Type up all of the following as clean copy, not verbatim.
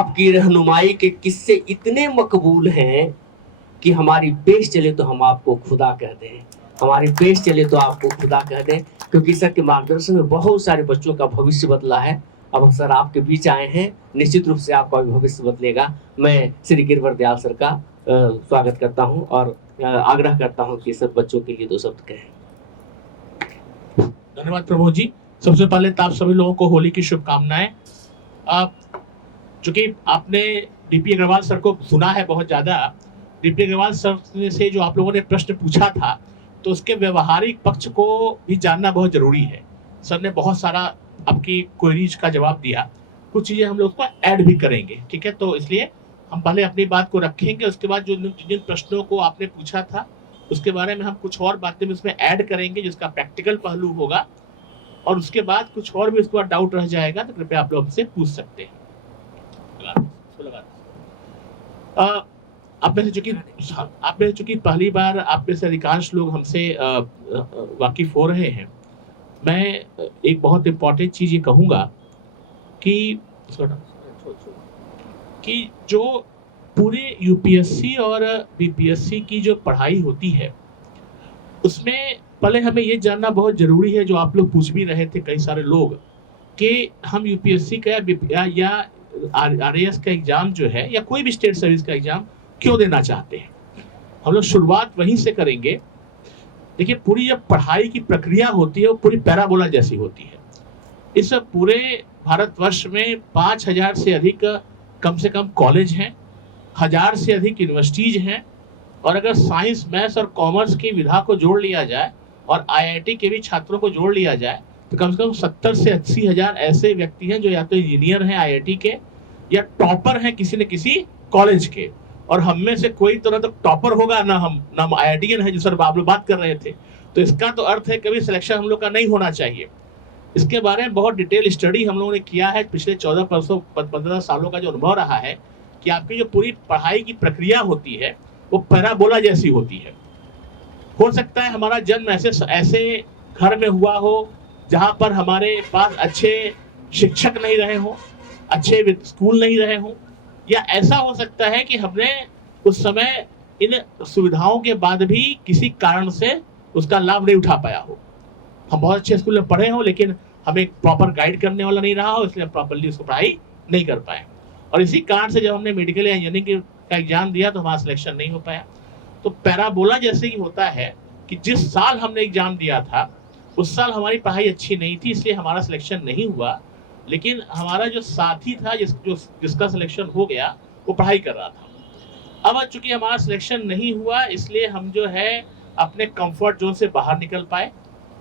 आपकी रहनुमाई के किस्से इतने मकबूल हैं कि हमारी पेश चले तो हम आपको खुदा कह दें, हमारी पेश चले तो आपको खुदा कह दें, क्योंकि सर के मार्गदर्शन में बहुत सारे बच्चों का भविष्य बदला है। अब सर आपके बीच आए हैं, निश्चित रूप से आपका भी भविष्य बदलेगा। मैं श्री गिरवर दयाल सर का स्वागत करता हूं और आग्रह करता हूं कि सब बच्चों के लिए 2 शब्द कहें। धन्यवाद प्रमोद जी। सबसे पहले तो आप सभी लोगों को होली की शुभकामनाएं। चूंकि आपने डीपी अग्रवाल सर को सुना है बहुत ज्यादा, डीपी अग्रवाल सर से जो आप लोगों ने प्रश्न पूछा था तो उसके व्यवहारिक पक्ष को भी जानना बहुत जरूरी है। सर ने बहुत सारा आपकी क्वेरीज का जवाब दिया, कुछ चीजें हम लोग उसको ऐड भी करेंगे, ठीक है। तो इसलिए हम पहले अपनी बात को रखेंगे, उसके बाद जो जिन प्रश्नों को आपने पूछा था उसके बारे में हम कुछ और बातें भी उसमें ऐड करेंगे जिसका प्रैक्टिकल पहलू होगा, और उसके बाद कुछ और भी उसके बाद डाउट रह जाएगा तो कृपया आप लोग हमसे पूछ सकते हैं। आप में से चूंकि पहली बार आप में से अधिकांश लोग हमसे वाकिफ हो रहे हैं, मैं एक बहुत इंपॉर्टेंट चीज ये कहूंगा कि जो पूरे यूपीएससी और बीपीएससी की जो पढ़ाई होती है उसमें पहले हमें ये जानना बहुत जरूरी है, जो आप लोग पूछ भी रहे थे कई सारे लोग, कि हम यूपीएससी का या आरएएस का एग्जाम जो है या कोई भी स्टेट सर्विस का एग्जाम क्यों देना चाहते हैं। हम लोग शुरुआत वहीं से करेंगे। देखिए, पूरी जब पढ़ाई की प्रक्रिया होती है वो पूरी पैराबोला जैसी होती है। इस पूरे भारतवर्ष में 5000 से अधिक कम से कम कॉलेज हैं, 1000 से अधिक यूनिवर्सिटीज हैं, और अगर साइंस, मैथ्स और कॉमर्स की विधा को जोड़ लिया जाए और आईआईटी के भी छात्रों को जोड़ लिया जाए तो कम से कम 70 से 80 हजार ऐसे व्यक्ति हैं जो या तो इंजीनियर हैं आईआईटी के या टॉपर हैं किसी न किसी कॉलेज के, और हम में से कोई तो ना तो टॉपर होगा ना हम आईआईटीएन है, जो सर आप लोग बात कर रहे थे। तो इसका तो अर्थ है कभी सिलेक्शन हम लोग का नहीं होना चाहिए। इसके बारे में बहुत डिटेल स्टडी हम लोगों ने किया है, पिछले 14-15 सालों का जो अनुभव रहा है कि आपकी जो पूरी पढ़ाई की प्रक्रिया होती है वो पैराबोला जैसी होती है। हो सकता है हमारा जन्म ऐसे घर में हुआ हो जहां पर हमारे पास अच्छे शिक्षक नहीं रहे हो, अच्छे स्कूल नहीं रहे हो, या ऐसा हो सकता है कि हमने उस समय इन सुविधाओं के बाद भी किसी कारण से उसका लाभ नहीं उठा पाया हो। हम बहुत अच्छे स्कूल में पढ़े हो लेकिन हमें प्रॉपर गाइड करने वाला नहीं रहा हो, इसलिए हम प्रॉपरली उसको पढ़ाई नहीं कर पाए, और इसी कारण से जब हमने मेडिकल या इंजीनियरिंग का एग्जाम दिया तो हमारा सिलेक्शन नहीं हो पाया। तो पैराबोला जैसे ही होता है कि जिस साल हमने एग्जाम दिया था उस साल हमारी पढ़ाई अच्छी नहीं थी, इसलिए हमारा सिलेक्शन नहीं हुआ, लेकिन हमारा जो साथी था जिसका सिलेक्शन हो गया वो पढ़ाई कर रहा था। अब चूंकि हमारा सिलेक्शन नहीं हुआ इसलिए हम जो है अपने कंफर्ट जोन से बाहर निकल पाए,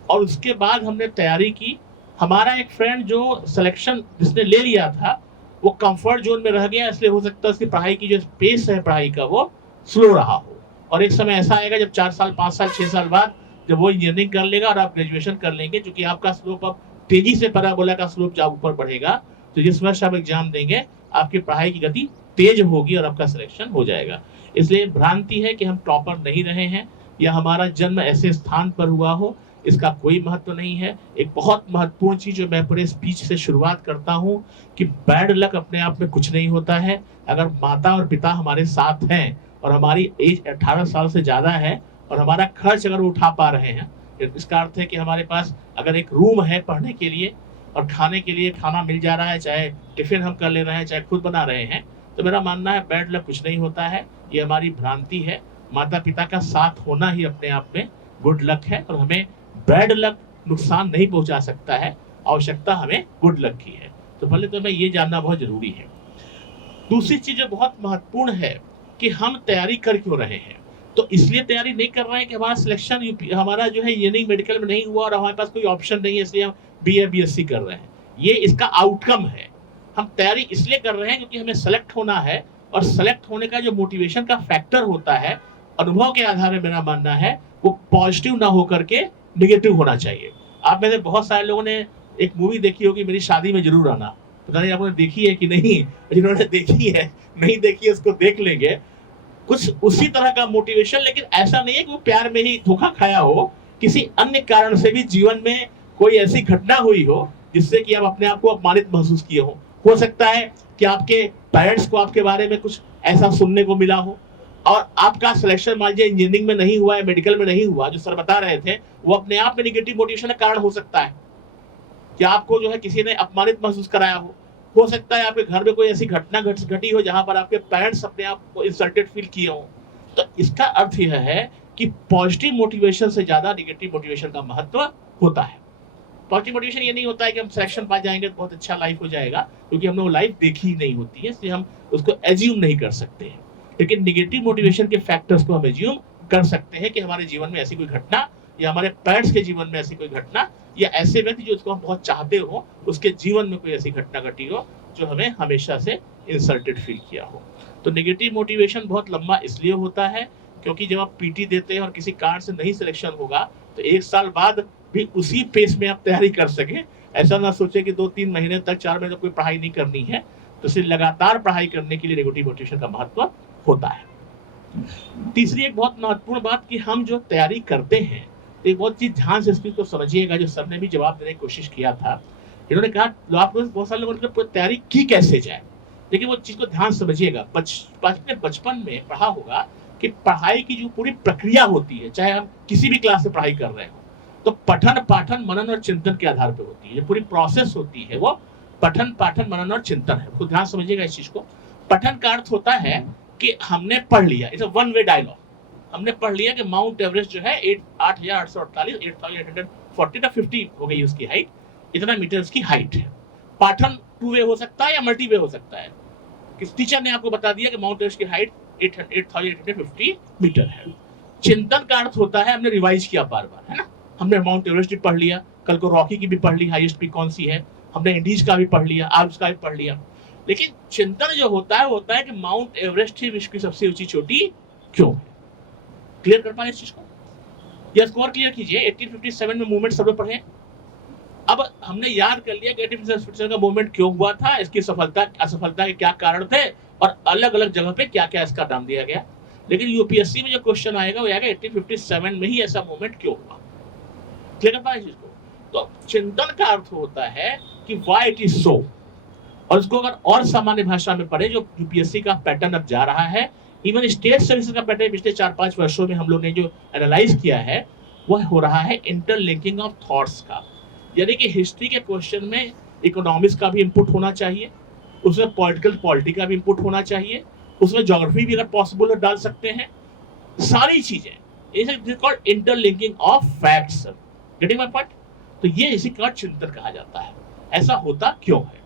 और उसके बाद हमने तैयारी की। हमारा एक फ्रेंड जो सिलेक्शन जिसने ले लिया था वो कंफर्ट जोन में रह गया, इसलिए हो सकता है उसकी पढ़ाई की जो पेस है पढ़ाई का वो स्लो रहा हो, और एक समय ऐसा आएगा जब 4 साल 5 साल 6 साल बाद जब वो इंजीनियरिंग कर लेगा और आप ग्रेजुएशन कर लेंगे, क्योंकि आपका स्लोप अब तेजी से पैराबोला का स्लोप जब ऊपर बढ़ेगा तो जिस वर्ष आप एग्जाम देंगे आपकी पढ़ाई की गति तेज होगी और आपका सिलेक्शन हो जाएगा। इसलिए भ्रांति है कि हम टॉपर नहीं रहे हैं या हमारा जन्म ऐसे स्थान पर हुआ हो, इसका कोई महत्व नहीं है। एक बहुत महत्वपूर्ण चीज जो मैं पूरे स्पीच से शुरुआत करता हूँ कि बैड लक अपने आप में कुछ नहीं होता है। अगर माता और पिता हमारे साथ हैं और हमारी एज 18 साल से ज्यादा है और हमारा खर्च अगर उठा पा रहे हैं, इसका अर्थ है कि हमारे पास अगर एक रूम है पढ़ने के लिए और खाने के लिए खाना मिल जा रहा है, चाहे टिफिन हम कर ले रहे हैं चाहे खुद बना रहे हैं, तो मेरा मानना है बैड लक कुछ नहीं होता है, ये हमारी भ्रांति है। माता पिता का साथ होना ही अपने आप में गुड लक है, और हमें बैड लक नुकसान नहीं पहुंचा सकता है, आवश्यकता हमें गुड लक की है। तो पहले तो हमें ये जानना बहुत जरूरी है। दूसरी चीज जो बहुत महत्वपूर्ण है कि हम तैयारी कर क्यों रहे हैं। तो इसलिए तैयारी नहीं कर रहे हैं कि हमारा सिलेक्शन हमारा जो है इंजीनियरिंग मेडिकल में नहीं हुआ और हमारे पास कोई ऑप्शन नहीं है इसलिए हम बीए बीएससी कर रहे हैं, ये इसका आउटकम है। हम तैयारी इसलिए कर रहे हैं क्योंकि हमें सेलेक्ट होना है, और सेलेक्ट होने का जो मोटिवेशन का फैक्टर होता है अनुभव के आधार में मेरा मानना है वो पॉजिटिव ना होकर के निगेटिव होना चाहिए। आप में से बहुत सारे लोगों ने एक मूवी देखी होगी मेरी शादी में जरूर आना, पता नहीं आपने देखी है कि नहीं, जिन्होंने देखी है नहीं देखी है उसको देख लेंगे। कुछ उसी तरह का मोटिवेशन, लेकिन ऐसा नहीं है कि वो प्यार में ही धोखा खाया हो, किसी अन्य कारण से भी जीवन में कोई ऐसी घटना हुई हो जिससे कि आप अपने आप को अपमानित महसूस किए हो, हो सकता है कि आपके पेरेंट्स को आपके बारे में कुछ ऐसा सुनने को मिला हो और आपका सिलेक्शन मान लीजिए इंजीनियरिंग में नहीं हुआ है, मेडिकल में नहीं हुआ, जो सर बता रहे थे वो अपने आप में निगेटिव मोटिवेशन का कारण हो सकता है कि आपको जो है किसी ने अपमानित महसूस कराया हो सकता है आपके घर में कोई ऐसी घटना घटी हो जहां पर आपके पेरेंट्स अपने आप को इंसल्टेड फील किए हो। तो इसका अर्थ यह है कि पॉजिटिव मोटिवेशन से ज्यादा निगेटिव मोटिवेशन का महत्व होता है। पॉजिटिव मोटिवेशन ये नहीं होता है कि हम सिलेक्शन पा जाएंगे तो बहुत अच्छा लाइफ हो जाएगा, क्योंकि हमने वो लाइफ देखी ही नहीं होती है, इसलिए हम उसको एज्यूम नहीं कर सकते हैं। लेकिन निगेटिव मोटिवेशन के फैक्टर्स को हम एज्यूम कर सकते हैं कि हमारे जीवन में ऐसी कोई घटना या हमारे पेरेंट्स के जीवन में ऐसी कोई घटना या ऐसे व्यक्ति जो उसको हम बहुत चाहते हो उसके जीवन में कोई ऐसी घटना घटी हो जो हमें हमेशा से इंसल्टेड फील किया हो। तो नेगेटिव मोटिवेशन बहुत लंबा इसलिए होता है क्योंकि जब आप पीटी देते हैं और किसी कारण से नहीं सिलेक्शन होगा तो 1 साल बाद भी उसी पेस में आप तैयारी कर सके। ऐसा ना सोचे कि 2-3 महीने तक 4 महीने तक कोई पढ़ाई नहीं करनी है, तो सिर्फ लगातार पढ़ाई करने के लिए नेगेटिव मोटिवेशन का महत्व होता है। तीसरी एक बहुत महत्वपूर्ण बात कि हम जो तैयारी करते हैं, एक बहुत चीज ध्यान से इस चीज को समझिएगा, जो सर ने भी जवाब देने की कोशिश किया था। इन्होंने कहा आप लोग बहुत सारे लोगों ने तैयारी की कैसे जाए, लेकिन वो चीज को ध्यान समझिएगा। बचपन में पढ़ा होगा कि पढ़ाई की जो पूरी प्रक्रिया होती है, चाहे हम किसी भी क्लास से पढ़ाई कर रहे हो, तो पठन पाठन मनन और चिंतन के आधार पर होती है। ये पूरी प्रोसेस होती है वो पठन पाठन मनन और चिंतन है। तो ध्यान समझिएगा इस चीज को। पठन का अर्थ होता है कि हमने पढ़ लिया, it's a one way dialogue. हमने पढ़ लिया कि माउंट एवरेस्ट जो है 8,840 हो गई उसकी हाइट, इतना मीटर उसकी हाइट है। पाठन 2 वे हो सकता है या मल्टी वे हो सकता है। किस टीचर ने आपको बता दिया कि माउंट एवरेस्ट की हाइट 8,850 मीटर है। चिंतन का अर्थ होता है हमने रिवाइज किया बार बार, है ना। हमने माउंट एवरेस्ट भी पढ़ लिया, कल को रॉकी की भी पढ़ ली, हाईएस्ट पीक कौन सी है, हमने इंडीज का भी पढ़ लिया, आल्प्स का भी पढ़ लिया। लेकिन चिंतन जो होता है कि माउंट एवरेस्ट ही विश्व की सबसे ऊंची चोटी क्यों है। क्लियर कर पाए इस चीज को, या स्कोर क्लियर कीजिए। 1857 में मूवमेंट सब लोग पढ़े। अब हमने याद कर लिया कि 1857 का मूवमेंट क्यों हुआ था, इसकी सफलता असफलता के क्या कारण थे और अलग अलग जगह पे क्या क्या इसका नाम दिया गया। लेकिन यूपीएससी में जो क्वेश्चन आएगा वो आएगा 1857 में ही ऐसा मूवमेंट क्यों हुआ। क्लियर कर पाए इस चीज को। तो चिंतन का अर्थ होता है कि व्हाई इट इज सो, और इसको अगर और सामान्य भाषा में पढ़े, जो यूपीएससी का पैटर्न अब जा रहा है, इवन स्टेट सर्विसेज का पैटर्न पिछले 4-5 वर्षों में हम लोग ने जो एनालाइज किया है वह हो रहा है इंटरलिंकिंग ऑफ थॉट्स का। यानी कि हिस्ट्री के क्वेश्चन में इकोनॉमिक्स का भी इंपुट होना चाहिए, उसमें पॉलिटी का भी इंपुट होना चाहिए, उसमें ज्योग्राफी भी अगर पॉसिबल डाल सकते हैं, सारी चीजें। इसे called interlinking of facts. Getting my point. तो ये इसी का चिंतन कहा जाता है। ऐसा होता क्यों है,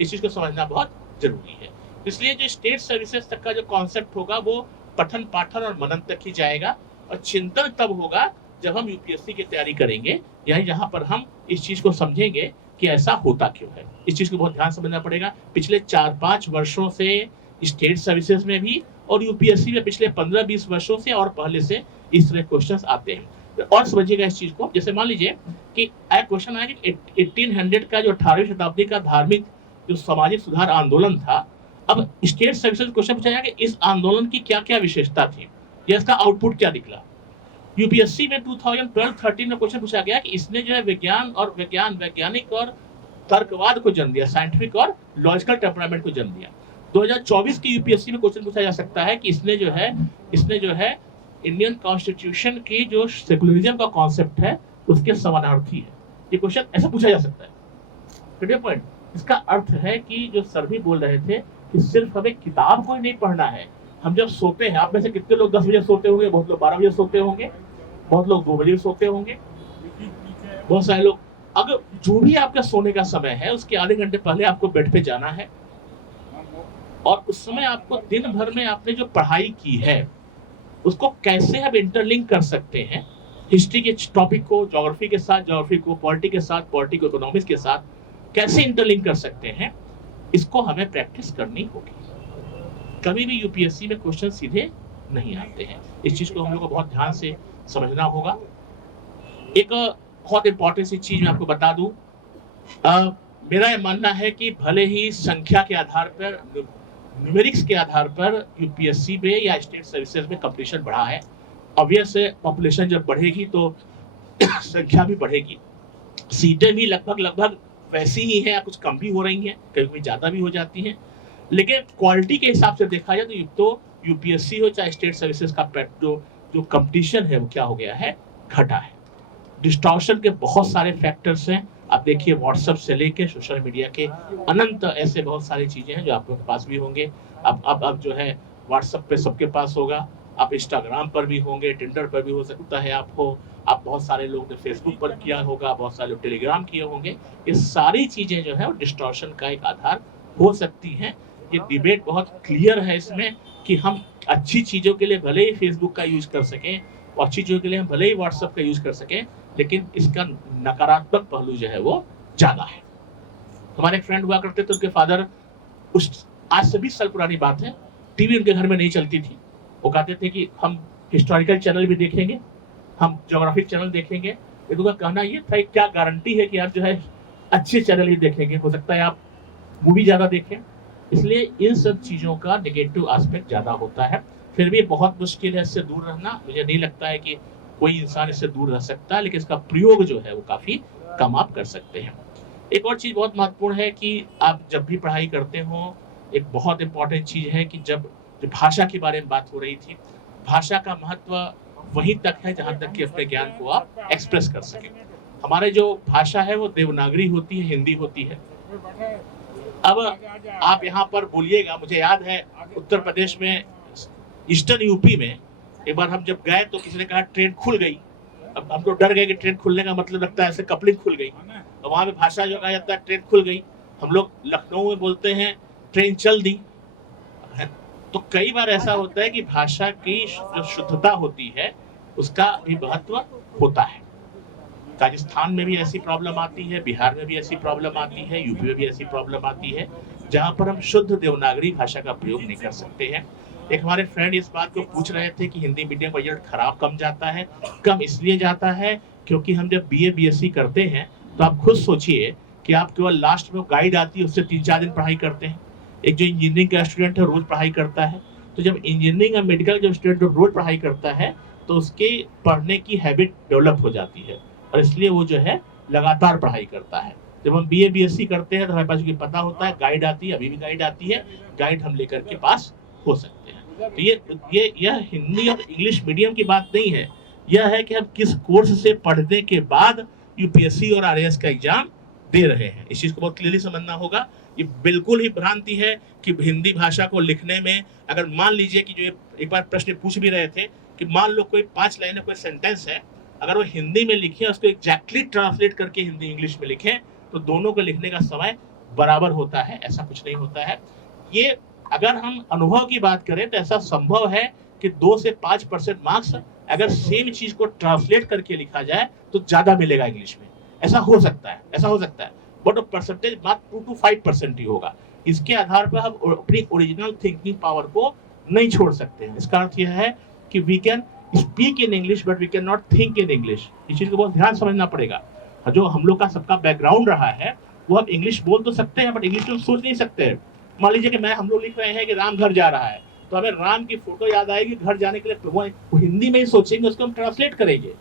इस चीज को समझना बहुत जरूरी है। इसलिए जो स्टेट सर्विसेज तक का जो कॉन्सेप्ट होगा वो पठन पाठन और मनन तक ही जाएगा, और चिंतन तब होगा जब हम यूपीएससी की तैयारी करेंगे, यानी जहां पर हम इस चीज को समझेंगे कि ऐसा होता क्यों है। इस चीज को बहुत ध्यान समझना पड़ेगा। पिछले 4-5 वर्षों से स्टेट सर्विसेज में भी और यूपीएससी में पिछले 15-20 वर्षों से और पहले से इस तरह क्वेश्चंस आते हैं। और समझिएगा इस चीज को। जैसे मान लीजिए कि क्वेश्चन आया कि 1800 का जो 18वीं शताब्दी का धार्मिक जो सामाजिक सुधार आंदोलन था, अब स्टेट सर्विसेज क्वेश्चन पूछा गया कि इस आंदोलन की क्या क्या विशेषता थी या इसका आउटपुट क्या निकला। यूपीएससी में 2012-13 में क्वेश्चन पूछा गया कि इसने जो है वैज्ञानिक और तर्कवाद को जन्म दिया, साइंटिफिक और लॉजिकल टेम्परामेंट को जन्म दिया। 2024 की यूपीएससी में क्वेश्चन पूछा जा सकता है कि इसने जो है इंडियन कॉन्स्टिट्यूशन की जो सेकुलरिज्म का कॉन्सेप्ट है उसके समानार्थी है। ये क्वेश्चन ऐसा पूछा जा सकता है। पॉइंट। इसका अर्थ है कि जो सर भी बोल रहे थे कि सिर्फ हमें किताब को ही नहीं पढ़ना है। हम जब सोते हैं, आप में से कितने लोग 10 बजे सोते होंगे, बहुत लोग 12 बजे सोते होंगे, बहुत लोग 2 बजे सोते होंगे, बहुत सारे लोग। अगर जो भी आपका सोने का समय है उसके आधे घंटे पहले आपको बेड पे जाना है, और उस समय आपको दिन भर में आपने जो पढ़ाई की है उसको कैसे हम इंटरलिंक कर सकते हैं, हिस्ट्री के टॉपिक को ज्योग्राफी के साथ, ज्योग्राफी को पॉलिटी के साथ, पॉलिटी को इकोनॉमिक्स के साथ कैसे इंटरलिंक कर सकते हैं, इसको हमें प्रैक्टिस करनी होगी। कभी भी यूपीएससी में क्वेश्चन सीधे नहीं आते हैं। इस चीज को हम लोग को बहुत ध्यान से समझना होगा। एक बहुत इंपॉर्टेंट सी चीज मैं आपको बता दूं, मेरा यह मानना है कि भले ही संख्या के आधार पर, न्यूमेरिक्स के आधार पर यूपीएससी में या स्टेट सर्विसेज में कंपटीशन बढ़ा है। ऑब्वियस है, पॉपुलेशन जब बढ़ेगी तो संख्या भी बढ़ेगी, सीटें भी लगभग वैसी ही हैं या कुछ कम भी हो रही हैं, कभी कभी ज़्यादा भी हो जाती हैं, लेकिन क्वालिटी के हिसाब से देखा जाए तो यूपीएससी हो चाहे स्टेट सर्विसेज का जो जो कंपटीशन है वो क्या हो गया है, घटा है। डिस्टॉर्शन के बहुत सारे फैक्टर्स हैं। आप देखिए व्हाट्सएप से लेके सोशल मीडिया के अनंत ऐसे बहुत सारी चीजें हैं जो आप लोगों के पास भी होंगे। अब जो है व्हाट्सएप पे सबके पास होगा, आप इंस्टाग्राम पर भी होंगे, टिंडर पर भी हो सकता है आप बहुत सारे लोग ने फेसबुक पर किया होगा, बहुत सारे लोग टेलीग्राम किए होंगे। ये सारी चीजें जो है वो डिस्टॉर्शन का एक आधार हो सकती हैं। ये डिबेट बहुत क्लियर है इसमें कि हम अच्छी चीजों के लिए भले ही फेसबुक का यूज कर सकें और अच्छी चीजों के लिए हम भले ही व्हाट्सएप का यूज कर सकें, लेकिन इसका नकारात्मक पहलू जो है वो ज्यादा है। हमारे एक फ्रेंड हुआ करते थे, उनके फादर उस आज से 20 साल पुरानी बात है, टीवी उनके घर में नहीं चलती थी। वो कहते थे कि हम हिस्टोरिकल चैनल भी देखेंगे, हम ज्योग्राफिक चैनल देखेंगे। उनका कहना ये था क्या गारंटी है कि आप जो है अच्छे चैनल ही देखेंगे, हो सकता है आप मूवी ज्यादा देखें। इसलिए इन सब चीजों का नेगेटिव एस्पेक्ट ज्यादा होता है। फिर भी बहुत मुश्किल है इससे दूर रहना। मुझे नहीं लगता है कि कोई इंसान इससे दूर रह सकता है, लेकिन इसका प्रयोग जो है वो काफी कम आप कर सकते हैं। एक और चीज बहुत महत्वपूर्ण है कि आप जब भी पढ़ाई करते हो, एक बहुत इंपॉर्टेंट चीज है कि जब भाषा के बारे में बात हो रही थी, भाषा का महत्व वहीं तक है जहां तक कि अपने ज्ञान को आप एक्सप्रेस कर सकें। हमारे जो भाषा है वो देवनागरी होती है, हिंदी होती है। अब आप यहाँ पर बोलिएगा, मुझे याद है उत्तर प्रदेश में ईस्टर्न यूपी में एक बार हम जब गए तो किसी ने कहा ट्रेन खुल गई। अब हम तो डर गए कि ट्रेन खुलने का मतलब लगता है ऐसे कपलिंग खुल गई। तो वहां पे भाषा जो कहा जाता है ट्रेन खुल गई, हम लोग लखनऊ में बोलते हैं ट्रेन चल दी। तो कई बार ऐसा होता है कि भाषा की जो शुद्धता होती है उसका भी महत्व होता है। राजस्थान में भी ऐसी प्रॉब्लम आती है, बिहार में भी ऐसी प्रॉब्लम आती है, यूपी में भी ऐसी प्रॉब्लम आती है जहां पर हम शुद्ध देवनागरी भाषा का प्रयोग नहीं कर सकते हैं। एक हमारे फ्रेंड इस बात को पूछ रहे थे कि हिंदी मीडियम का रिजल्ट खराब कम जाता है। कम इसलिए जाता है क्योंकि हम जब बीए बीएससी करते हैं तो आप खुद सोचिए कि आप केवल लास्ट में गाइड आती है उससे 3-4 दिन पढ़ाई करते हैं। एक जो इंजीनियरिंग का स्टूडेंट है रोज पढ़ाई करता है, तो जब इंजीनियरिंग और मेडिकल जो स्टूडेंट रोज पढ़ाई करता है तो उसके पढ़ने की हैबिट डेवलप हो जाती है और इसलिए वो जो है लगातार पढ़ाई करता है। जब हम बीए बीएससी करते हैं तो हमारे पास पता होता है, गाइड आती है, अभी भी गाइड आती है, गाइड हम लेकर के पास हो सकते हैं। तो यह हिंदी और इंग्लिश मीडियम की बात नहीं है, यह है कि हम किस कोर्स से पढ़ने के बाद यूपीएससी और आरएएस का एग्जाम दे रहे हैं। इस चीज को बहुत क्लियरली समझना होगा। ये बिल्कुल ही भ्रांति है कि हिंदी भाषा को लिखने में, अगर मान लीजिए कि जो एक बार प्रश्न पूछ भी रहे थे कि मान लो कोई 5 लाइन कोई सेंटेंस है, अगर वो हिंदी में लिखे उसको एग्जैक्टली ट्रांसलेट करके हिंदी इंग्लिश में लिखें तो दोनों को लिखने का समय बराबर होता है, ऐसा कुछ नहीं होता है। ये अगर हम अनुभव की बात करें तो ऐसा संभव है कि 2 से 5% मार्क्स अगर सेम चीज को ट्रांसलेट करके लिखा जाए तो ज्यादा मिलेगा इंग्लिश में। ऐसा हो सकता है, ऐसा हो सकता है, बट परसेंटेज मात्र 2 to 5% ही होगा। इसके आधार पर हम अपनी ओरिजिनल थिंकिंग पावर को नहीं छोड़ सकते हैं। इसका अर्थ यह है कि we can speak in English but we can not think in English. इस चीज को बहुत ध्यान समझना पड़ेगा। जो हम लोग का सबका बैकग्राउंड रहा है वो हम इंग्लिश बोल तो सकते हैं बट इंग्लिश में सोच नहीं सकते। मान लीजिए कि हम लोग लिख रहे हैं कि राम घर जा रहा है, तो हमें राम की फोटो याद आएगी, घर जाने के लिए वो हिंदी में ही सोचेंगे, उसको हम ट्रांसलेट करेंगे।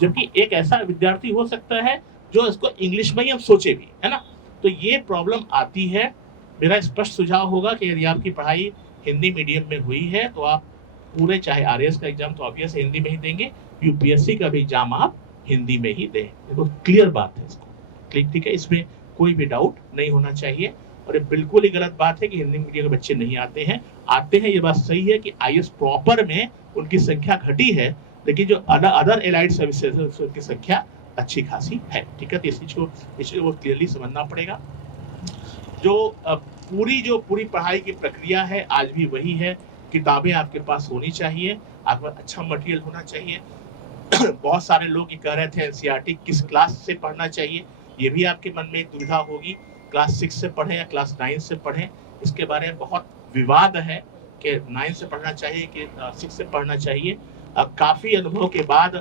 जबकि एक ऐसा विद्यार्थी हो सकता है जो इसको इंग्लिश में ही हम सोचे भी, है ना। तो ये प्रॉब्लम आती है। मेरा स्पष्ट सुझाव होगा कि यदि आपकी पढ़ाई हिंदी मीडियम में हुई है तो आप पूरे, चाहे आरएएस का एग्जाम तो ऑब्वियस हिंदी में ही देंगे, यूपीएससी का भी एग्जाम आप हिंदी में ही दें। तो क्लियर बात है इसको, ठीक है, इसमें कोई भी डाउट नहीं होना चाहिए। और ये बिल्कुल ही गलत बात है कि हिंदी मीडियम के बच्चे नहीं आते हैं। ये बात सही है कि आईएएस प्रॉपर में उनकी संख्या घटी है, लेकिन जो अदर एलाइड सर्विसेज है उनकी संख्या अच्छी खासी है। ठीक है, तो इस चीज को क्लियरली समझना पड़ेगा। जो पूरी पढ़ाई की प्रक्रिया है आज भी वही है। किताबें आपके पास होनी चाहिए, आपके पास अच्छा मटेरियल होना चाहिए। बहुत सारे लोग ये कह रहे थे एनसीईआरटी किस क्लास से पढ़ना चाहिए, ये भी आपके मन में एक दुविधा होगी, क्लास 6 से पढ़ें या क्लास 9 से पढ़ें। इसके बारे में बहुत विवाद है कि 9 से पढ़ना चाहिए कि 6 से पढ़ना चाहिए। काफ़ी अनुभव के बाद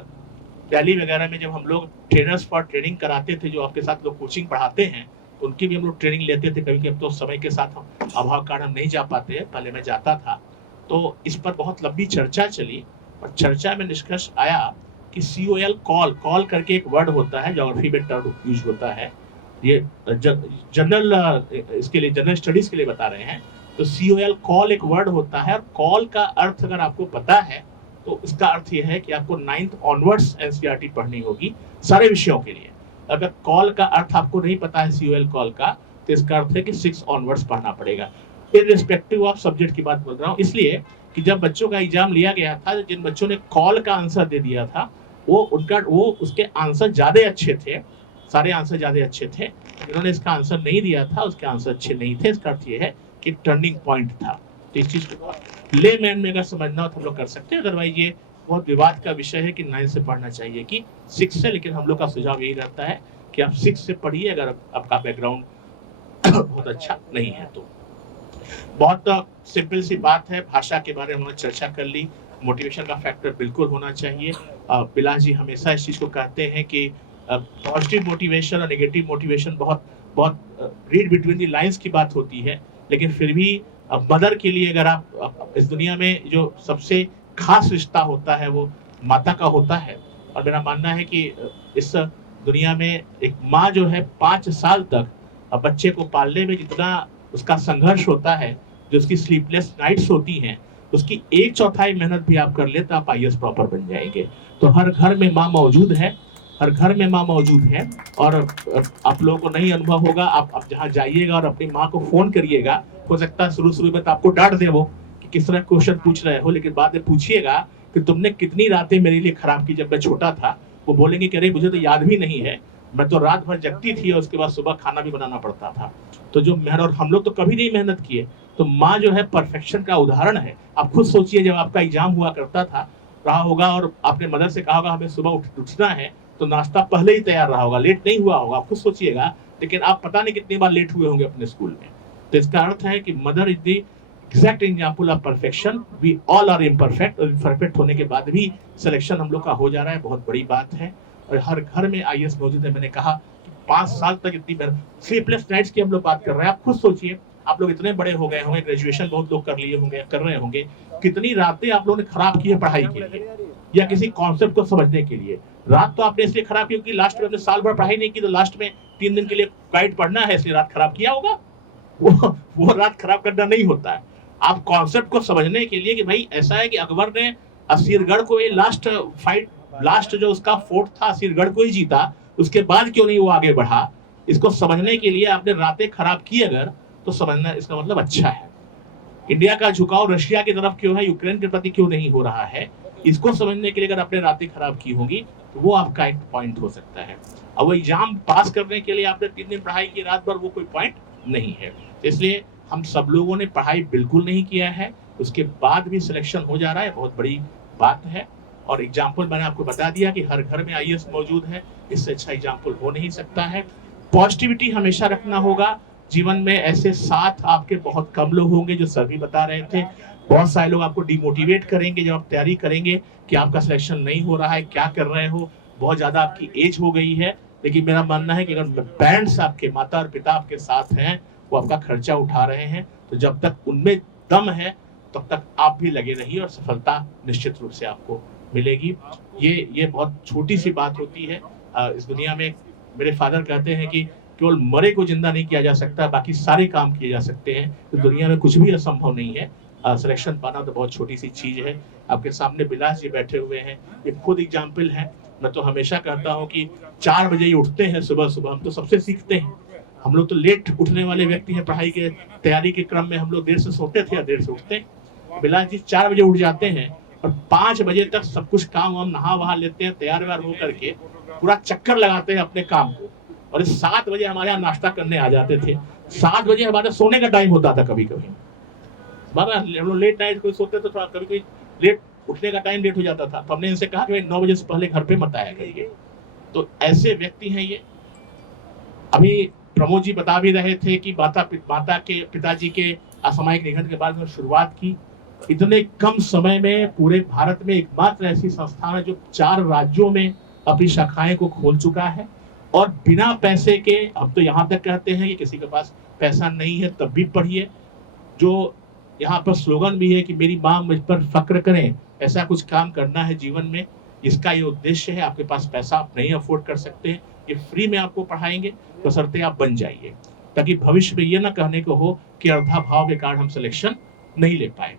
दिल्ली वगैरह में जब हम लोग ट्रेनर्स फॉर ट्रेनिंग कराते थे, जो आपके साथ लोग कोचिंग पढ़ाते हैं, तो उनकी भी हम लोग ट्रेनिंग लेते थे। कभी कभी तो समय के साथ हम अभाव कारण हम नहीं जा पाते हैं, पहले मैं जाता था। तो इस पर बहुत लंबी चर्चा चली और चर्चा में निष्कर्ष आया कि COL कॉल करके एक वर्ड होता है, ज्योग्राफी में टर्म यूज होता है, ये जनरल इसके लिए जनरल स्टडीज के लिए बता रहे हैं। तो COL कॉल एक वर्ड होता है, और कॉल का अर्थ अगर आपको पता है तो इसका अर्थ यह है कि आपको 9th ऑनवर्ड्स एनसीईआरटी पढ़नी होगी सारे विषयों के लिए। अगर कॉल का अर्थ आपको नहीं पता है COL कॉल का, तो इसका अर्थ है कि 6 ऑनवर्ड्स पढ़ना पड़ेगा। इररिस्पेक्टिव ऑफ सब्जेक्ट की बात बोल रहा हूँ, इसलिए कि जब बच्चों का एग्जाम लिया गया था, जिन बच्चों ने कॉल का आंसर दे दिया था वो उसके आंसर ज्यादा अच्छे थे, सारे आंसर ज्यादा अच्छे थे। जिन्होंने इसका आंसर नहीं दिया था उसके आंसर अच्छे नहीं थे। इसका अर्थ ये है कि टर्निंग पॉइंट था। तो इस चीज को लेमैन में अगर समझना हो तो हम लोग कर सकते हैं, अदरवाइज ये बहुत विवाद का विषय है कि 9 से पढ़ना चाहिए कि 6 से। लेकिन हम लोग का सुझाव यही रहता है कि आप 6 से पढ़िए, अगर आपका बैकग्राउंड बहुत अच्छा नहीं है तो। बहुत सिंपल सी बात है, भाषा के बारे में हमने चर्चा कर ली। मोटिवेशन का फैक्टर बिल्कुल होना चाहिए। बिलास जी हमेशा इस चीज को कहते हैं कि पॉजिटिव मोटिवेशन और नेगेटिव मोटिवेशन बहुत रीड बिटवीन द लाइंस की बात होती है, लेकिन फिर भी मदर के लिए अगर आप इस दुनिया में जो सबसे खास रिश्ता होता है वो माता का होता है। और मेरा मानना है कि इस दुनिया में एक माँ जो है 5 साल तक बच्चे को पालने में जितना उसका संघर्ष होता है, जो उसकी स्लीपलेस नाइट्स होती हैं, उसकी 1/4 मेहनत भी आप कर ले तो आप IAS प्रॉपर बन जाएंगे। तो हर घर में माँ मौजूद है, हर घर में माँ मौजूद है। और आप लोगों को नहीं अनुभव होगा, आप जहाँ जाइएगा और अपनी माँ को फोन करिएगा, हो सकता है शुरू में तो आपको डांट दे वो कि किस तरह क्वेश्चन पूछ रहे हो, लेकिन बाद में पूछिएगा कि तुमने कितनी रातें मेरे लिए खराब की जब मैं छोटा था। वो बोलेंगे कि अरे मुझे तो याद भी नहीं है, मैं तो रात भर जगती थी और उसके बाद सुबह खाना भी बनाना पड़ता था। तो जो मेहनत, और हम लोग तो कभी नहीं मेहनत किए। तो माँ जो है परफेक्शन का उदाहरण है। आप खुद सोचिए, जब आपका एग्जाम हुआ करता था रहा होगा और आपने मदर से कहा होगा हमें सुबह उठना है, तो नाश्ता पहले ही तैयार रहा होगा, लेट नहीं हुआ होगा। आप खुद सोचिएगा, लेकिन आप पता नहीं कितनी बार लेट हुए होंगे अपने स्कूल में। तो इसका अर्थ है कि mother is the exact example of perfection. We all are imperfect, और इम्परफेक्ट होने के बाद भी सिलेक्शन हम लोग का हो जा रहा है, बहुत बड़ी बात है। और हर घर में IAS मौजूद है। मैंने कहा कि 5 साल तक इतनी स्लीपलेस नाइट्स की हम लोग बात कर रहे हैं। आप खुद सोचिए, आप लोग इतने बड़े हो गए होंगे, ग्रेजुएशन बहुत लोग कर लिए होंगे, कर रहे होंगे, कितनी रातें आप लोगों ने खराब की है पढ़ाई के लिए या किसी कॉन्सेप्ट को समझने के लिए। रात तो आपने इसलिए खराब की क्योंकि लास्ट में आपने साल भर पढ़ाई नहीं की, तो लास्ट में 3 दिन के लिए गाइड पढ़ना है, इसलिए रात खराब किया होगा। वो रात खराब करना नहीं होता है। आप कॉन्सेप्ट को समझने के लिए कि भाई ऐसा है कि अकबर ने असीरगढ़ को ये लास्ट जो उसका फोर्ट था असीरगढ़ को ही जीता, उसके बाद क्यों नहीं वो आगे बढ़ा। इसको समझने के लिए आपने रातें खराब की अगर, तो समझना इसका मतलब अच्छा है। इंडिया का झुकाव रशिया की तरफ क्यों है, यूक्रेन के प्रति क्यों नहीं हो रहा है, इसको समझने के लिए अगर आपने रातें खराब की होंगी तो वो आपका एक पॉइंट हो सकता है। अब वो एग्जाम पास करने के लिए आपने 3 दिन पढ़ाई की रात भर, वो कोई पॉइंट नहीं है। इसलिए हम सब लोगों ने पढ़ाई बिल्कुल नहीं किया है, उसके बाद भी सिलेक्शन हो जा रहा है, बहुत बड़ी बात है। और एग्जाम्पल मैंने आपको बता दिया कि हर घर में IAS मौजूद है, इससे अच्छा एग्जाम्पल हो नहीं सकता है। पॉजिटिविटी हमेशा रखना होगा जीवन में। ऐसे साथ आपके बहुत कम लोग होंगे, जो सर भी बता रहे थे। बहुत सारे लोग आपको डिमोटिवेट करेंगे जब आप तैयारी करेंगे कि आपका सिलेक्शन नहीं हो रहा है, क्या कर रहे हो, बहुत ज्यादा आपकी एज हो गई है। लेकिन मेरा मानना है कि अगर पेरेंट्स आपके, माता और पिता आपके साथ हैं, वो आपका खर्चा उठा रहे हैं, तो जब तक उनमें दम है तब तक आप भी लगे रहिए और सफलता निश्चित रूप से आपको मिलेगी। ये बहुत छोटी सी बात होती है इस दुनिया में। मेरे फादर कहते हैं कि केवल मरे को जिंदा नहीं किया जा सकता, बाकी सारे काम किए जा सकते हैं। तो दुनिया में कुछ भी असंभव नहीं है। सिलेक्शन पाना तो बहुत छोटी सी चीज है। आपके सामने बिलास जी बैठे हुए हैं, ये खुद एग्जाम्पल है। मैं तो हमेशा कहता हूँ कि 4 बजे ही उठते हैं सुबह सुबह, हम तो सबसे सीखते हैं। हम लोग तो लेट उठने वाले व्यक्ति हैं, पढ़ाई के तैयारी के क्रम में हम लोग देर से सोते थे या देर से उठते हैं। बिलास जी 4 बजे उठ जाते हैं और 5 बजे तक सब कुछ काम हम नहा वहा लेते हैं, तैयार व्यार हो करके पूरा चक्कर लगाते हैं अपने काम को। और 7 बजे हमारे यहाँ नाश्ता करने आ जाते थे। 7 बजे हमारे सोने का टाइम होता था। कभी कभी हम लोग लेट नाइट कोई सोते तो थोड़ा कभी कभी लेट उठने का टाइम लेट हो जाता था। तो हमने इनसे कहा कि भाई 9 बजे से पहले घर पे मत आया करिए। तो ऐसे व्यक्ति हैं ये। अभी प्रमोद जी बता भी रहे थे कि माता के पिताजी के असामयिक निधन के बाद में शुरुआत की। इतने कम समय में पूरे भारत में एकमात्र ऐसी संस्थान है जो 4 राज्यों में अपनी शाखाएं को खोल चुका है, और बिना पैसे के। हम तो यहाँ तक कहते हैं कि किसी के पास पैसा नहीं है तब भी पढ़िए। जो यहाँ पर स्लोगन भी है कि मेरी माँ मुझ पर फक्र करें, ऐसा कुछ काम करना है जीवन में, इसका ये उद्देश्य है। आपके पास पैसा आप नहीं अफोर्ड कर सकते, ये फ्री में आपको पढ़ाएंगे, बशर्ते आप बन जाइए, ताकि भविष्य में ये ना कहने को हो कि अर्धा भाव के कारण हम सिलेक्शन नहीं ले पाए।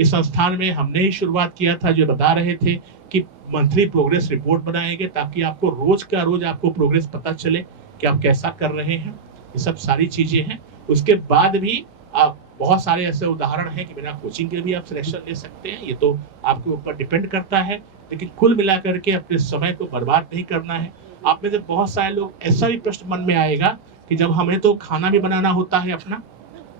इस संस्थान में हमने ही शुरुआत किया था, जो बता रहे थे कि मंथली प्रोग्रेस रिपोर्ट बनाएंगे, ताकि आपको रोज का रोज आपको प्रोग्रेस पता चले कि आप कैसा कर रहे हैं। ये सब सारी चीजें हैं। उसके बाद भी आप बहुत सारे ऐसे उदाहरण हैं कि बिना कोचिंग के भी आप सिलेक्शन ले सकते हैं, ये तो आपके ऊपर डिपेंड करता है। लेकिन कुल मिलाकर के अपने समय को बर्बाद नहीं करना है। आप में से बहुत सारे लोग, ऐसा भी प्रश्न मन में आएगा कि जब हमें तो खाना भी बनाना होता है,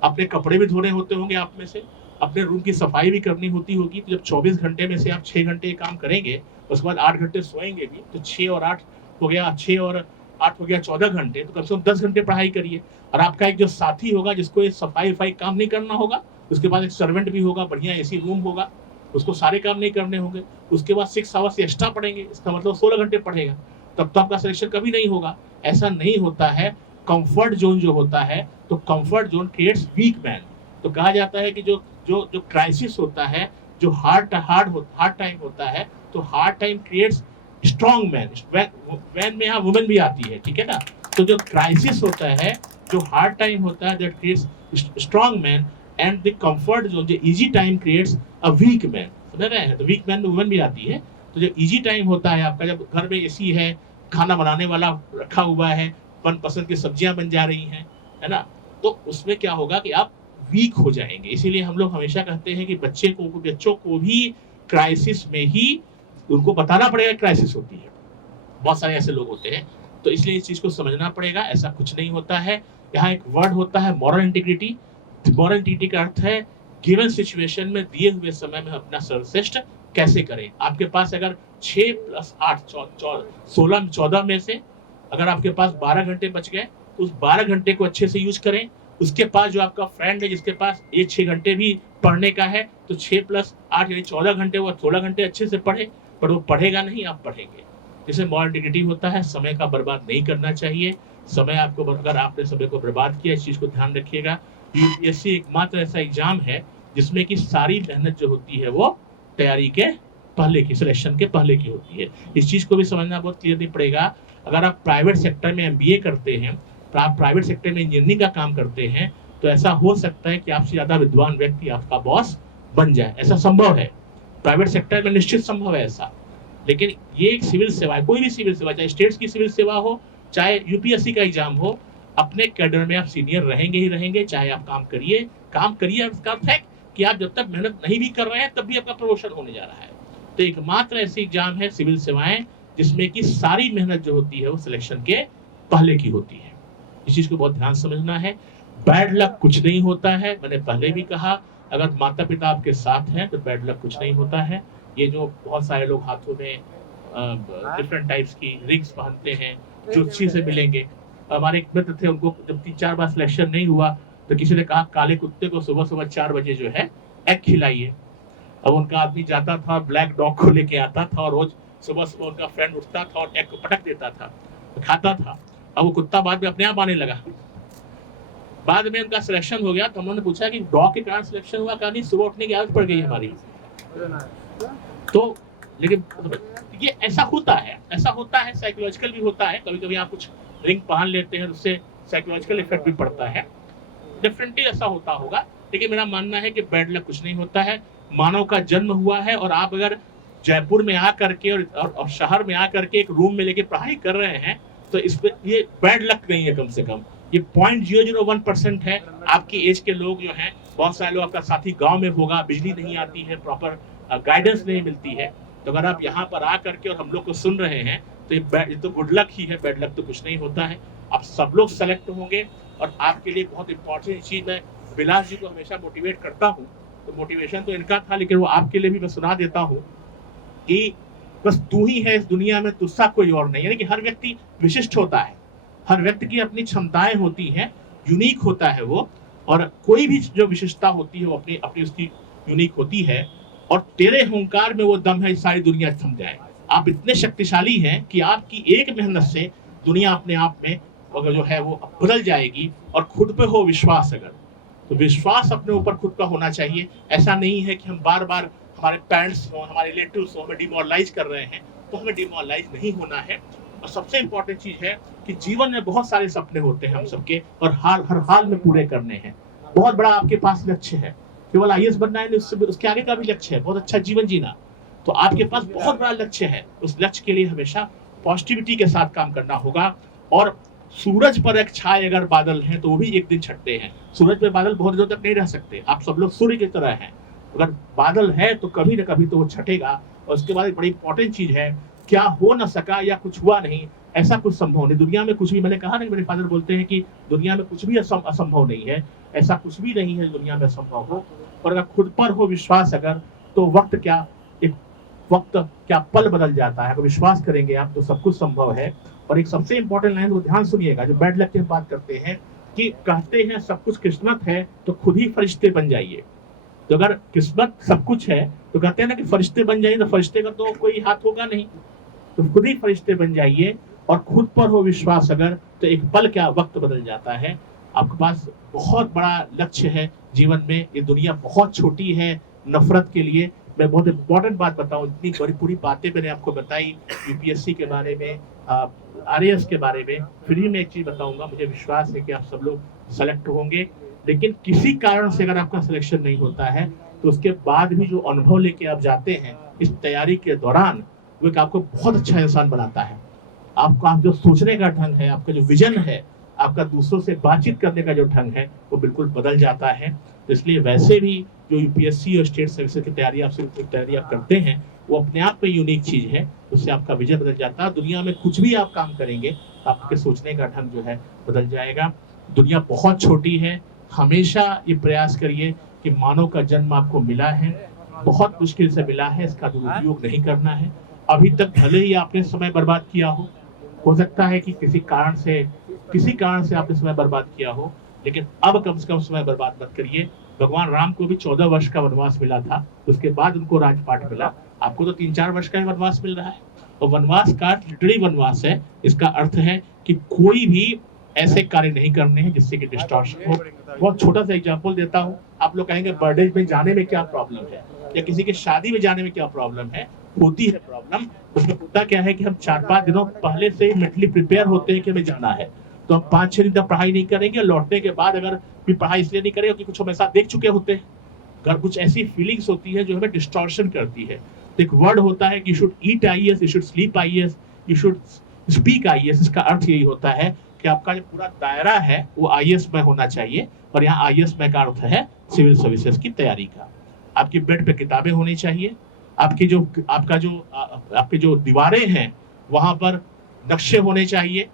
अपने कपड़े भी धोने होते होंगे, आप में से अपने रूम की सफाई भी करनी होती होगी, तो जब 24 घंटे में से आप 6 घंटे काम करेंगे, उसके बाद 8 घंटे सोएंगे भी, तो 6 और 8 हो गया, 6 और 8 हो गया 14 घंटे, तो कम से कम 10 घंटे पढ़ाई करिए। और आपका एक जो साथी होगा जिसको ये सफाई वफाई काम नहीं करना होगा, उसके पास एक सर्वेंट भी होगा, बढ़िया एसी रूम होगा, उसको सारे काम नहीं करने होंगे, उसके बाद 6 आवर्स एक्स्ट्रा पढ़ेंगे, इसका मतलब 16 घंटे पढ़ेगा, तब तो आपका सिलेक्शन कभी नहीं होगा। ऐसा नहीं होता है। कंफर्ट जोन जो होता है, तो comfort zone creates weak man. तो कहा जाता है कि जो जो जो क्राइसिस होता है, जो हार्ड टाइम होता है, तो hard time creates strong man. Man में यहाँ वुमेन भी आती है, ठीक है ना। तो जो क्राइसिस होता है, जो हार्ड टाइम होता है, that creates strong man, and the comfort zone, जो easy time creates a weak man. समझ रहे हैं? तो वीक मैन में वुमेन भी आती है। तो जो इजी टाइम होता है आपका, जब घर में एसी है, खाना बनाने वाला रखा हुआ है, मनपसंद की सब्जियां बन जा रही हैं, है ना, तो उसमें क्या होगा कि आप वीक हो जाएंगे। इसीलिए हम लोग हमेशा कहते हैं कि बच्चों को भी क्राइसिस में ही उनको बताना पड़ेगा क्राइसिस होती है। बहुत सारे ऐसे लोग होते हैं, तो इसलिए इस चीज को समझना पड़ेगा। ऐसा कुछ नहीं होता है। यहाँ एक वर्ड होता है मॉरल इंटीग्रिटी। मॉरल इंटीग्रिटी का अर्थ है गिवन सिचुएशन में, दिए हुए समय में अपना सर्वश्रेष्ठ कैसे करें। आपके पास अगर 6 + 8 16 14 में से अगर आपके पास 12 घंटे बच गए, तो उस 12 घंटे को अच्छे से यूज करें। उसके पास जो आपका फ्रेंड है जिसके पास ये 6 घंटे भी पढ़ने का है, तो 6 + 8 यानी 14 घंटे, वो 16 घंटे अच्छे से पढ़े। पर वो पढ़ेगा नहीं, आप पढ़ेंगे। जैसे मॉरल इंटीग्रिटी होता है, समय का बर्बाद नहीं करना चाहिए। समय आपको, अगर आपने समय को बर्बाद किया, इस चीज को ध्यान रखिएगा। यूपीएससी एकमात्र ऐसा एग्जाम है जिसमें कि सारी मेहनत जो होती है वो तैयारी के पहले की, सिलेक्शन के पहले की होती है। इस चीज को भी समझना बहुत क्लियरली पड़ेगा। अगर आप प्राइवेट सेक्टर में एमबीए करते हैं, तो आप प्राइवेट सेक्टर में इंजीनियरिंग का काम करते हैं, तो ऐसा हो सकता है कि आपसे ज्यादा विद्वान व्यक्ति आपका बॉस बन जाए। ऐसा संभव है, प्राइवेट सेक्टर में निश्चित संभव है ऐसा। लेकिन ये एक सिविल सेवा है, कोई भी सिविल सेवा, चाहे स्टेट्स की सिविल सेवा हो, चाहे यूपीएससी का एग्जाम हो, अपने कैडर में आप सीनियर रहेंगे ही रहेंगे, चाहे आप काम करिए। इसका अर्थ है कि आप जब तक मेहनत नहीं भी कर रहे हैं, तब भी आपका प्रमोशन होने जा रहा है। तो एकमात्र ऐसी एग्जाम है सिविल सेवाएं जिसमें कि सारी मेहनत जो होती है वो सिलेक्शन के पहले की होती है। इस चीज को बहुत ध्यान समझना है। बैड लक कुछ नहीं होता है। मैंने पहले भी कहा, अगर माता पिता आपके साथ हैं तो बैड लक कुछ नहीं होता है। ये जो बहुत सारे लोग हाथों में डिफरेंट टाइप्स की रिंग्स पहनते हैं, ज्योतिषी से मिलेंगे। हमारे एक मित्र थे, उनको जब 3-4 बार सिलेक्शन नहीं हुआ, तो किसी ने कहा काले कुत्ते को सुबह सुबह 4 बजे जो है एग खिलाइए। अब उनका आदमी जाता था, ब्लैक डॉग को लेके आता था, और रोज सुबह सुबह उनका फ्रेंड उठता था और एग को पटक देता था, खाता था। अब वो कुत्ता बाद में अपने आप आने लगा। बाद में उनका सिलेक्शन हो गया, तो उन्होंने पूछा कि डॉग के कारण सिलेक्शन हुआ, कहा नहीं, सुबह उठने की आदत पड़ गई हमारी। तो लेकिन ये ऐसा होता है, साइकोलॉजिकल भी होता है। कभी कभी आप कुछ रिंग पहन लेते हैं, उससे साइकोलॉजिकल इफेक्ट भी पड़ता है। डेफिनेटली ऐसा होता होगा, लेकिन मेरा मानना है कि बैड लक कुछ नहीं होता है। मानव का जन्म हुआ है, और आप अगर जयपुर में आकर के और शहर में आकर के एक रूम में लेके पढ़ाई कर रहे हैं, तो इस पे ये बैड लक नहीं है। कम से कम ये 0.001% है। आपकी एज के लोग जो हैं, बहुत सारे लोग, आपका साथी गांव में होगा, बिजली नहीं आती है, प्रॉपर गाइडेंस नहीं मिलती है। तो अगर आप यहाँ पर आ करके और हम लोग को सुन रहे हैं, तो ये तो गुड लक ही है, बैड लक तो कुछ नहीं होता है। आप सब लोग सेलेक्ट होंगे। और आपके लिए बहुत इंपॉर्टेंट चीज, मैं विलास जी को हमेशा मोटिवेट करता हूँ, तो मोटिवेशन तो इनका था, लेकिन वो आपके लिए भी मैं सुना देता हूँ कि बस तू ही है इस दुनिया में, तुझसा कोई और नहीं। यानी कि हर व्यक्ति विशिष्ट होता है, हर व्यक्ति की अपनी क्षमताएं होती हैं, यूनिक होता है वो, और कोई भी जो विशेषता होती है वो अपनी अपनी उसकी यूनिक होती है। और तेरे हुंकार में वो दम है, सारी दुनिया थम जाए। आप इतने शक्तिशाली हैं कि आपकी एक मेहनत से दुनिया अपने आप में अगर जो है वो बदल जाएगी। और खुद पे हो विश्वास, अगर तो विश्वास अपने ऊपर खुद का होना चाहिए। ऐसा नहीं है कि हम बार बार हमारे पेरेंट्स हो, हमारे रिलेटिव्स हो, हमें डिमोरलाइज कर रहे हैं, तो हमें डिमोरलाइज नहीं होना है। और सबसे इंपॉर्टेंट चीज है कि जीवन में बहुत सारे सपने होते हैं हम सबके, और हर हाल में पूरे करने हैं। बहुत बड़ा आपके पास लक्ष्य है, केवल आईएएस बनना है, उसके आगे का भी लक्ष्य है बहुत अच्छा जीवन जीना। तो आपके पास बहुत बड़ा लक्ष्य है, उस लक्ष्य के लिए हमेशा पॉजिटिविटी के साथ काम करना होगा। और सूरज पर एक छाए अगर बादल हैं तो वो भी एक दिन छटते हैं। सूरज पे बादल बहुत दिनों तक नहीं रह सकते, आप सब लोग सूर्य की तरह हैं। अगर बादल है तो कभी ना कभी तो वो छटेगा। और उसके बाद एक बड़ी इंपॉर्टेंट चीज है, क्या हो ना सका या कुछ हुआ नहीं, ऐसा कुछ संभव नहीं दुनिया में। कुछ भी, मैंने कहा ना, मेरे फादर बोलते हैं कि दुनिया में कुछ भी असंभव नहीं है। ऐसा कुछ भी नहीं है दुनिया में असंभव हो। और अगर खुद पर हो विश्वास अगर, तो वक्त क्या पल बदल जाता है। अगर विश्वास करेंगे आप तो सब कुछ संभव है। और एक सबसे इंपॉर्टेंट लाइन, वो ध्यान सुनिएगा, जो बैड लक की बात करते हैं कि कहते हैं सब कुछ किस्मत है तो खुद ही फरिश्ते बन जाइए। तो अगर किस्मत सब कुछ है तो कहते हैं ना कि फरिश्ते बन जाइए, तो फरिश्ते का तो कोई हाथ होगा नहीं, तो खुद ही फरिश्ते बन जाइए। और खुद पर हो विश्वास अगर, तो एक पल क्या वक्त बदल जाता है। आपके पास बहुत बड़ा लक्ष्य है जीवन में। ये दुनिया बहुत छोटी है नफरत के लिए। मैं बहुत इंपॉर्टेंट बात बताऊं, इतनी बड़ी पूरी बातें मैंने आपको बताई यूपीएससी के बारे में, आरएएस के बारे में। फ्री में एक चीज बताऊंगा, मुझे विश्वास है कि आप सब लोग सेलेक्ट होंगे। लेकिन किसी कारण से अगर आपका सिलेक्शन नहीं होता है तो उसके बाद भी जो अनुभव लेके आप जाते हैं इस तैयारी के दौरान, वो एक आपको बहुत अच्छा इंसान बनाता है। आपका जो सोचने का ढंग है, आपका जो विजन है, आपका दूसरों से बातचीत करने का जो ढंग है, वो बिल्कुल बदल जाता है। तो इसलिए वैसे भी जो यूपीएससी और स्टेट सर्विसेज की तैयारी आप करते हैं, वो अपने आप में यूनिक चीज है। उससे आपका विजन बदल जाता है। दुनिया में कुछ भी आप काम करेंगे, आपके सोचने का ढंग जो है बदल जाएगा। दुनिया बहुत छोटी है। हमेशा ये प्रयास करिए कि मानव का जन्म आपको मिला है, बहुत मुश्किल से मिला है, इसका दुरुपयोग नहीं करना है। अभी तक भले ही आपने समय बर्बाद किया हो सकता है कि किसी कारण से आपने समय बर्बाद किया हो, लेकिन अब कम से कम समय बर्बाद मत करिए। भगवान राम को भी 14 वर्ष का वनवास मिला था, उसके बाद उनको राजपाट मिला। आपको तो 3-4 वर्ष का ही वनवास मिल रहा है। और वनवास का लिटरली वनवास है। इसका अर्थ है कि कोई भी ऐसे कार्य नहीं करने हैं जिससे कि डिस्टॉर्शन हो। बहुत छोटा सा एग्जांपल देता हूँ। आप लोग कहेंगे बर्थडे में जाने में क्या प्रॉब्लम है, या किसी की शादी में जाने में क्या प्रॉब्लम है। होती है प्रॉब्लम। उसमें होता क्या है कि हम 4-5 दिनों पहले से मेंटली प्रिपेयर होते हैं कि हमें जाना है, तो हम 5-6 दिन तक पढ़ाई नहीं करेंगे। लौटने के बाद अगर भी पढ़ाई इसलिए नहीं करेंगे क्योंकि कुछ हम ऐसा देख चुके होते हैं। अगर कुछ ऐसी फीलिंग्स होती है जो हमें डिस्टॉर्शन करती है, तो एक वर्ड होता है कि you should eat IAS, you should sleep IAS, you should speak IAS. इसका अर्थ यही होता है कि आपका जो पूरा दायरा है वो आईएएस में होना चाहिए। और यहाँ आईएएस में का अर्थ है सिविल सर्विसेज की तैयारी का। आपकी बेड पे किताबें होनी चाहिए। आपकी जो दीवारें हैं वहां पर नक्शे होने चाहिए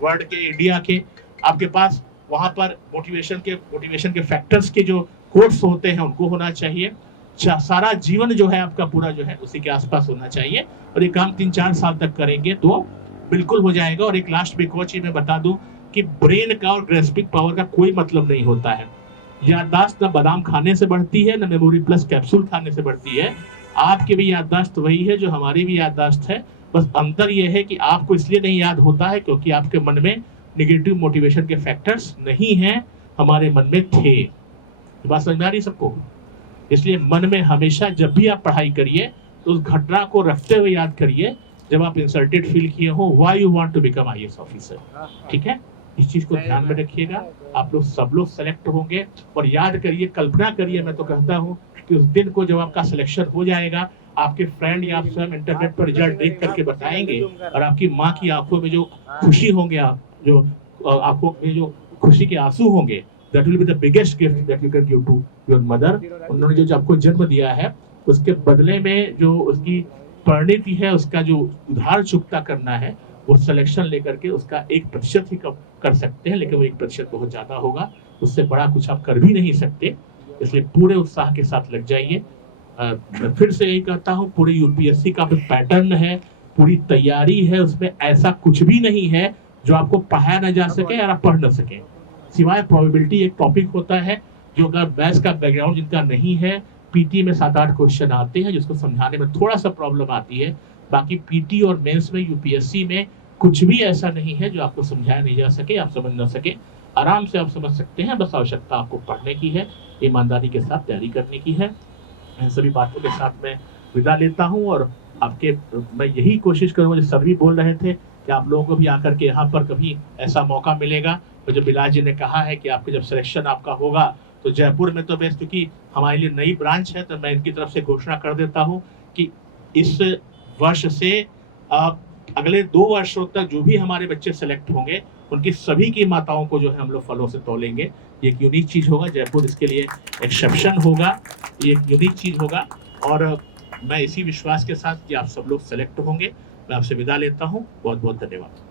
वर्ल्ड के, इंडिया के। आपके पास वहां पर मोटिवेशन के फैक्टर्स के जो कोट्स होते हैं उनको होना चाहिए। सारा जीवन जो है आपका पूरा जो है उसी के आसपास होना चाहिए। और ये काम 3-4 साल तक करेंगे तो बिल्कुल हो जाएगा। और एक लास्ट में एक और चीज मैं बता दूं कि ब्रेन का और ग्रेस्पिंग पावर का कोई मतलब नहीं होता है। याददाश्त न बादाम खाने से बढ़ती है, न मेमोरी प्लस कैप्सूल खाने से बढ़ती है। आपकी भी याददाश्त वही है जो हमारी भी याददाश्त है। बस अंतर यह है कि आपको इसलिए नहीं याद होता है क्योंकि आपके मन में निगेटिव मोटिवेशन के फैक्टर्स नहीं हैं, हमारे मन में थे। बात समझ में आ रही सबको? इसलिए मन में हमेशा जब भी आप पढ़ाई करिए तो उस घटना को रखते हुए याद करिए जब आप इंसल्टेड फील किए हो, why you want to become IAS officer. ठीक है, इस चीज को ध्यान में रखिएगा। आप लोग सब लोग सेलेक्ट होंगे। और याद करिए, कल्पना करिए, मैं तो कहता हूँ कि उस दिन को जब आपका सिलेक्शन हो जाएगा, आपके फ्रेंड या आप स्वयं इंटरनेट पर रिजल्ट देख करके बताएंगे, और आपकी माँ की आंखों में जो खुशी होंगे, जो आंखों में जो खुशी के आंसू होंगे, that will be the biggest gift that you can give to your mother। उन्होंने जो आपको जन्म दिया है उसके बदले में जो उसकी परिणति है, उसका जो उधार चुकता करना है, वो सिलेक्शन लेकर के उसका 1% ही कम कर सकते हैं। लेकिन वो 1% बहुत ज्यादा होगा, उससे बड़ा कुछ आप कर भी नहीं सकते। इसलिए पूरे उत्साह के साथ लग जाइए। मैं फिर से यही कहता हूँ, पूरे यूपीएससी का पैटर्न है, पूरी तैयारी है, उसमें ऐसा कुछ भी नहीं है जो आपको पढ़ाया ना जा सके या आप पढ़ ना सके। सिवाय प्रोबेबिलिटी एक टॉपिक होता है जो अगर मैथ्स का बैकग्राउंड जिनका नहीं है, पीटी में 7-8 क्वेश्चन आते हैं जिसको समझाने में थोड़ा सा प्रॉब्लम आती है। बाकी पीटी और मेंस में, यूपीएससी में कुछ भी ऐसा नहीं है जो आपको समझाया नहीं जा सके, आप समझ ना सके। आराम से आप समझ सकते हैं। बस आवश्यकता आपको पढ़ने की है, ईमानदारी के साथ तैयारी करने की है। इन सभी बातों के साथ मैं विदा लेता हूँ। और मैं यही कोशिश करूँगा, जो सभी बोल रहे थे कि आप लोगों को भी आकर के यहाँ पर कभी ऐसा मौका मिलेगा। और जब बिलाल जी ने कहा है कि आपके जब सिलेक्शन आपका होगा तो जयपुर में तो बेस्ट, क्योंकि हमारे लिए नई ब्रांच है, तो मैं इनकी तरफ से घोषणा कर देता हूँ कि इस वर्ष से अगले 2 वर्षों तक जो भी हमारे बच्चे सेलेक्ट होंगे उनकी सभी की माताओं को जो है हम लोग फलों से तोलेंगे। ये एक यूनिक चीज़ होगा, जयपुर इसके लिए एक्सेप्शन होगा, ये एक यूनिक चीज़ होगा। और मैं इसी विश्वास के साथ कि आप सब लोग सेलेक्ट होंगे, मैं आपसे विदा लेता हूँ। बहुत बहुत धन्यवाद।